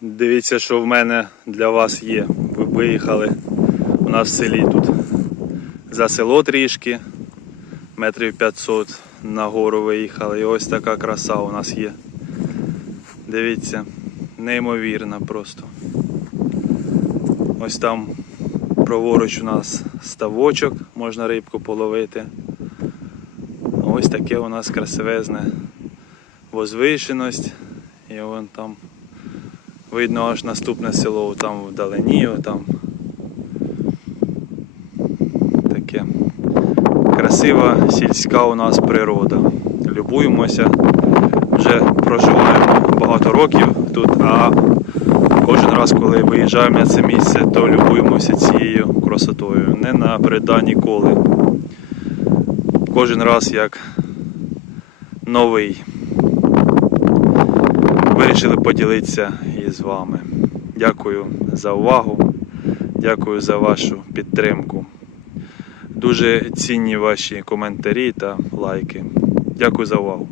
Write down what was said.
Дивіться, що в мене для вас є. Ви виїхали у нас в селі тут за село трішки, метрів 500 на гору виїхали. І ось така краса у нас є. Дивіться, неймовірна просто. Ось там праворуч у нас ставочок, можна рибку половити. Ось таке у нас красивезне возвишеність. І вон там видно аж наступне село, там вдалині, там таке. Красива сільська у нас природа. Любуємося. Вже проживаємо багато років тут, а кожен раз, коли виїжджаємо на це місце, то любуємося цією красотою. Не напереда ніколи. Кожен раз як новий. Вирішили поділитися із вами. Дякую за увагу, дякую за вашу підтримку. Дуже цінні ваші коментарі та лайки. Дякую за увагу.